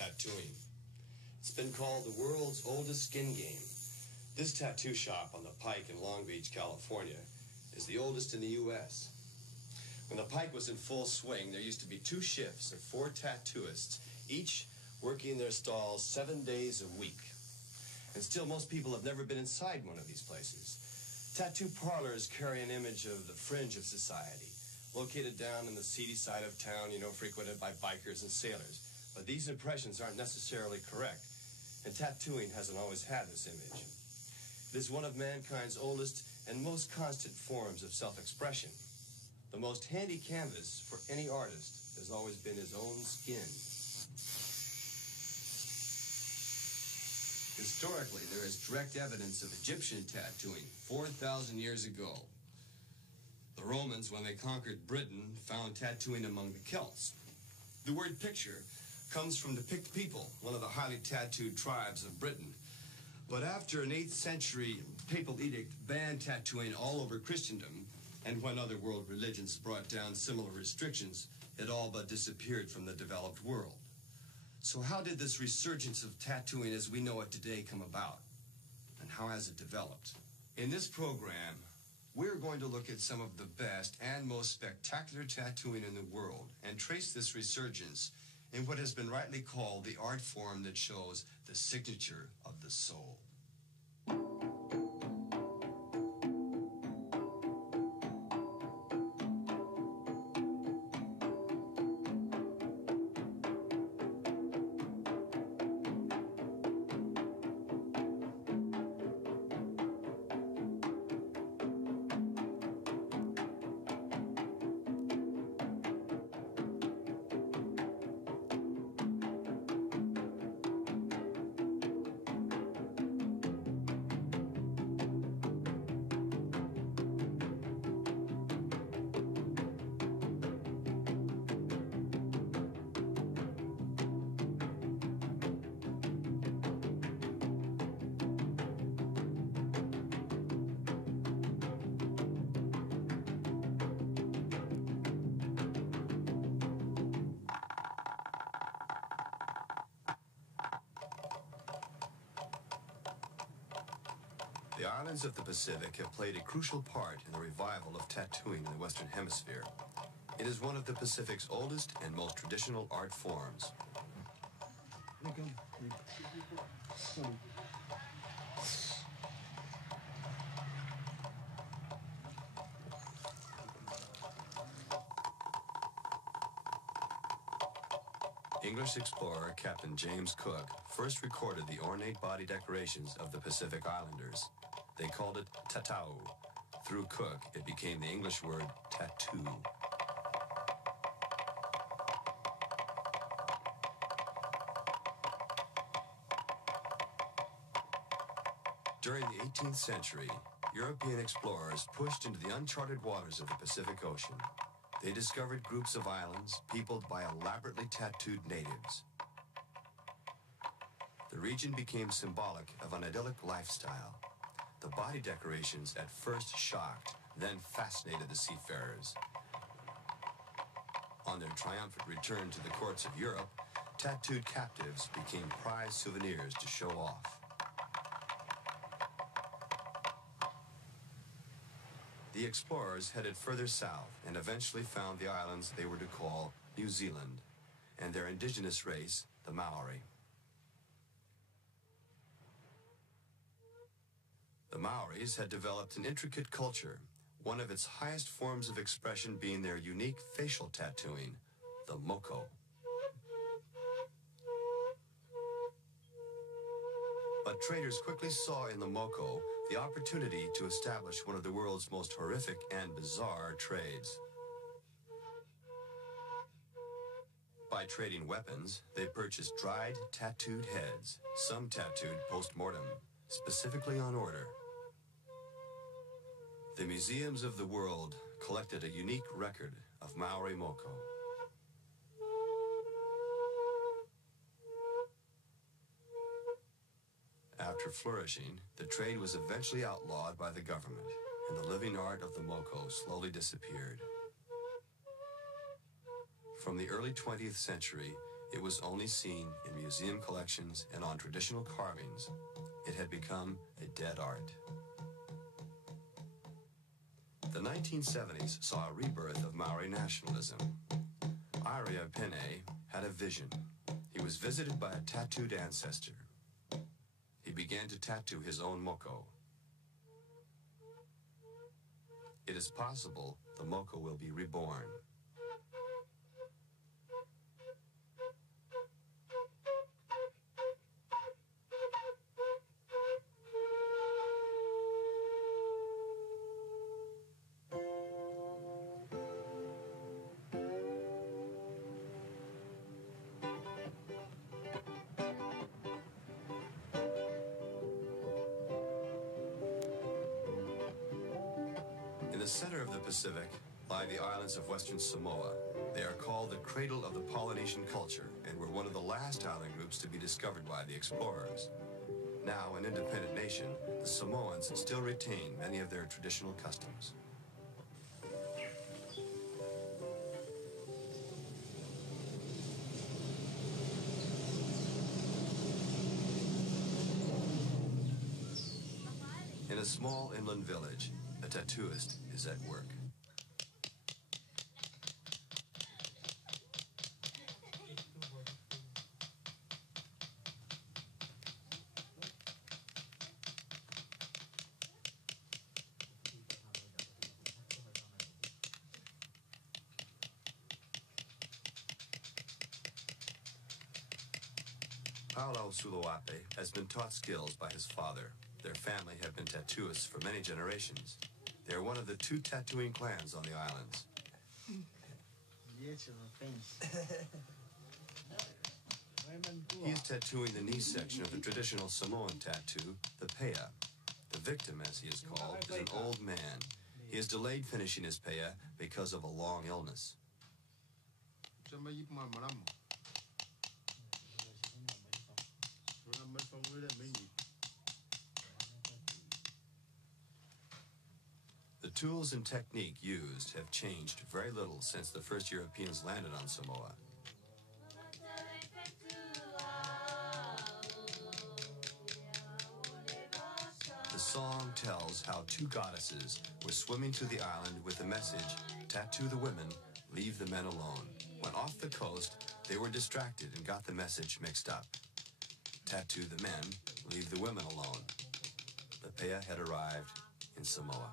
tattooing. It's been called the world's oldest skin game. This tattoo shop on the Pike in Long Beach, California, is the oldest in the U.S. When the Pike was in full swing, there used to be 2 shifts of 4 tattooists, each working their stalls 7 days a week. And still, most people have never been inside one of these places. Tattoo parlors carry an image of the fringe of society, located down in the seedy side of town, frequented by bikers and sailors. But these impressions aren't necessarily correct, and tattooing hasn't always had this image. It is one of mankind's oldest and most constant forms of self-expression. The most handy canvas for any artist has always been his own skin. Historically, there is direct evidence of Egyptian tattooing 4,000 years ago. The Romans, when they conquered Britain, found tattooing among the Celts. The word picture comes from the Pict people, one of the highly tattooed tribes of Britain. But after an 8th century papal edict banned tattooing all over Christendom, and when other world religions brought down similar restrictions, it all but disappeared from the developed world. So how did this resurgence of tattooing as we know it today come about? And how has it developed? In this program, we're going to look at some of the best and most spectacular tattooing in the world and trace this resurgence in what has been rightly called the art form that shows the signature of the soul. The islands of the Pacific have played a crucial part in the revival of tattooing in the Western Hemisphere. It is one of the Pacific's oldest and most traditional art forms. English explorer Captain James Cook first recorded the ornate body decorations of the Pacific Islanders. They called it tatau. Through Cook, it became the English word tattoo. During the 18th century, European explorers pushed into the uncharted waters of the Pacific Ocean. They discovered groups of islands peopled by elaborately tattooed natives. The region became symbolic of an idyllic lifestyle. The body decorations at first shocked, then fascinated the seafarers. On their triumphant return to the courts of Europe, tattooed captives became prized souvenirs to show off. The explorers headed further south and eventually found the islands they were to call New Zealand, and their indigenous race, the Maori. The Maoris had developed an intricate culture, one of its highest forms of expression being their unique facial tattooing, the moko. But traders quickly saw in the moko the opportunity to establish one of the world's most horrific and bizarre trades. By trading weapons, they purchased dried, tattooed heads, some tattooed post-mortem, specifically on order. The museums of the world collected a unique record of Maori moko. After flourishing, the trade was eventually outlawed by the government, and the living art of the moko slowly disappeared. From the early 20th century, It was only seen in museum collections and on traditional carvings. It had become a dead art. The 1970s saw a rebirth of Maori nationalism. Iria Pene had a vision. He was visited by a tattooed ancestor. He began to tattoo his own moko. It is possible the moko will be reborn. In the center of the Pacific lie the islands of Western Samoa. They are called the cradle of the Polynesian culture and were one of the last island groups to be discovered by the explorers. Now an independent nation, the Samoans still retain many of their traditional customs. In a small inland village, a tattooist is at work. Paulo Suluape has been taught skills by his father. Their family have been tattooists for many generations. They are one of the 2 tattooing clans on the islands. He is tattooing the knee section of the traditional Samoan tattoo, the pea. The victim, as he is called, is an old man. He has delayed finishing his pea because of a long illness. The tools and technique used have changed very little since the first Europeans landed on Samoa. The song tells how 2 goddesses were swimming to the island with the message, "Tattoo the women, leave the men alone." When off the coast, they were distracted and got the message mixed up. Tattoo the men, leave the women alone. The pea had arrived in Samoa.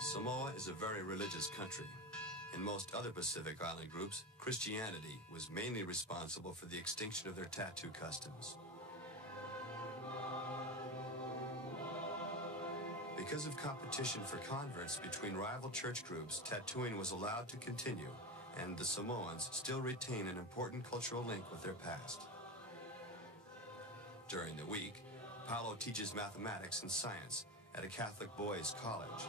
Samoa is a very religious country. In most other Pacific Island groups, Christianity was mainly responsible for the extinction of their tattoo customs. Because of competition for converts between rival church groups, tattooing was allowed to continue, and the Samoans still retain an important cultural link with their past. During the week, Paulo teaches mathematics and science at a Catholic boys' college.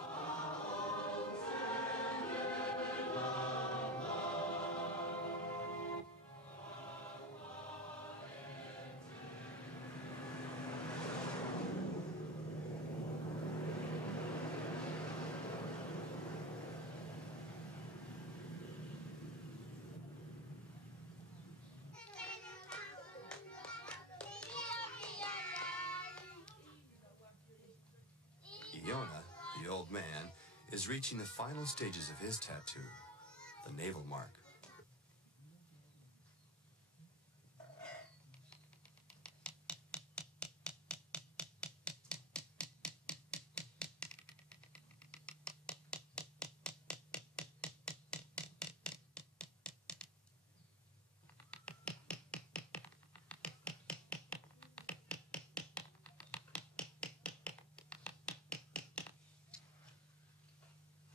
Iona, the old man, is reaching the final stages of his tattoo, the navel mark.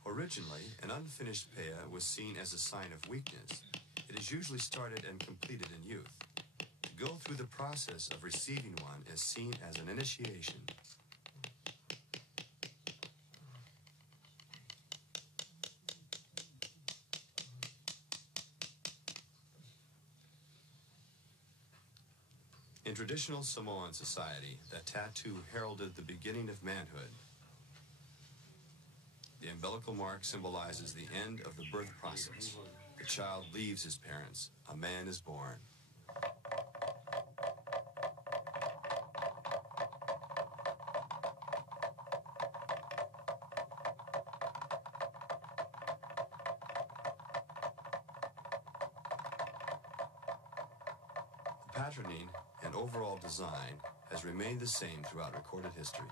Originally, an unfinished pea was seen as a sign of weakness. It is usually started and completed in youth. To go through the process of receiving one is seen as an initiation. In traditional Samoan society, the tattoo heralded the beginning of manhood. The umbilical mark symbolizes the end of the birth process. The child leaves his parents. A man is born. The patterning and overall design has remained the same throughout recorded history.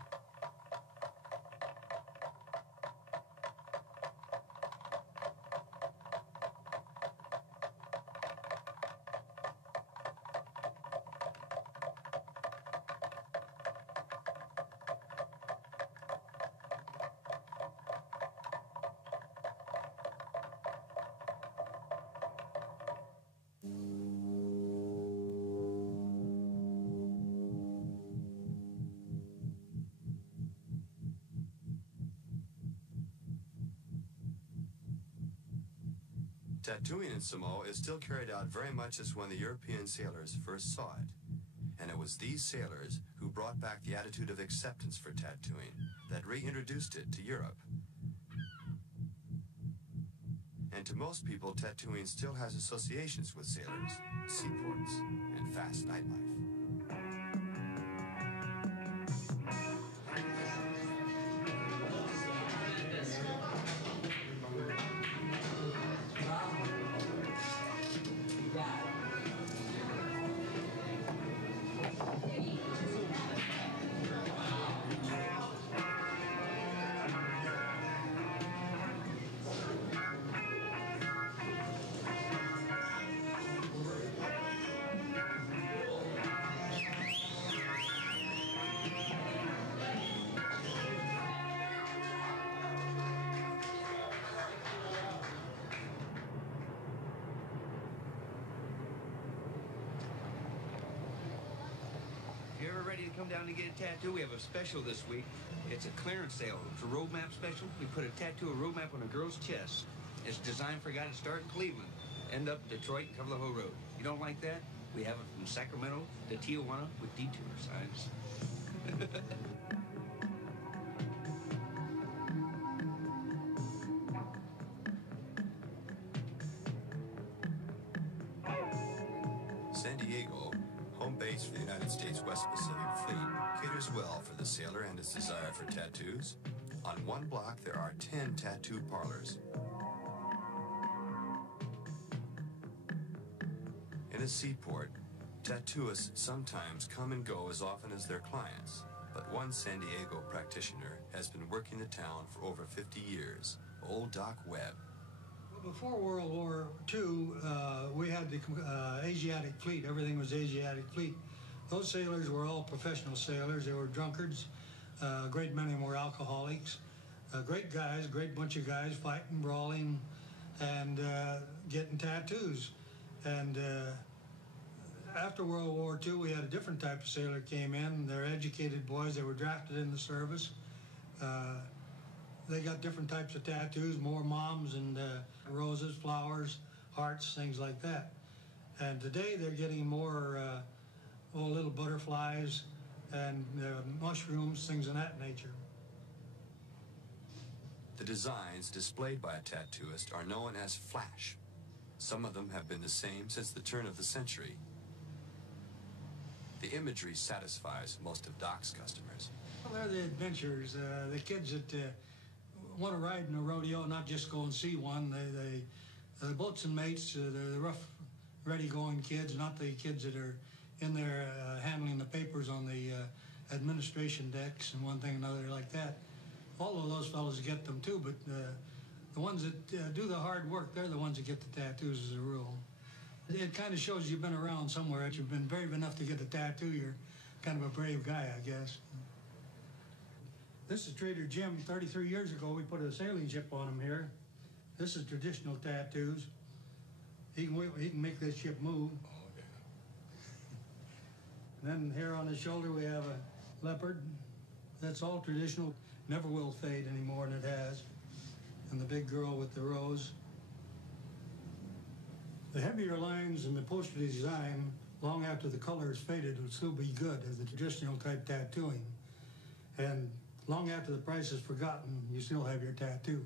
Tattooing in Samoa is still carried out very much as when the European sailors first saw it. And it was these sailors who brought back the attitude of acceptance for tattooing that reintroduced it to Europe. And to most people, tattooing still has associations with sailors, seaports, and fast nightlife. If you're ever ready to come down to get a tattoo, we have a special this week. It's a clearance sale. It's a road map special. We put a tattoo, a road map on a girl's chest. It's designed for a guy to start in Cleveland, end up in Detroit, and cover the whole road. You don't like that? We have it from Sacramento to Tijuana with detour signs. San Diego, home base for the United States West Pacific Fleet, caters well for the sailor and his desire for tattoos. On one block, there are 10 tattoo parlors. In a seaport, tattooists sometimes come and go as often as their clients, but one San Diego practitioner has been working the town for over 50 years, Old Doc Webb. Before World War II, we had the Asiatic fleet. Everything was Asiatic fleet. Those sailors were all professional sailors. They were drunkards. A great many of them were alcoholics. Great guys, great bunch of guys fighting, brawling, and getting tattoos. And after World War II, we had a different type of sailor came in. They're educated boys. They were drafted in the service. They got different types of tattoos, more moms and roses, flowers, hearts, things like that. And today they're getting more little butterflies and mushrooms, things of that nature. The designs displayed by a tattooist are known as flash. Some of them have been the same since the turn of the century. The imagery satisfies most of Doc's customers. Well, they're the adventurers, the kids that want to ride in a rodeo, not just go and see one. The boats and mates, the rough, ready-going kids, not the kids that are in there handling the papers on the administration decks and one thing and another like that. All of those fellows get them too, but the ones that do the hard work, they're the ones that get the tattoos as a rule. It kind of shows you've been around somewhere. If you've been brave enough to get a tattoo, you're kind of a brave guy, I guess. This is Trader Jim. 33 years ago, we put a sailing ship on him here. This is traditional tattoos. He can make this ship move. And then here on the shoulder we have a leopard. That's all traditional, never will fade any more than it has. And the big girl with the rose. The heavier lines in the poster design, long after the color is faded, will still be good as the traditional type tattooing. And long after the price is forgotten, you still have your tattoo.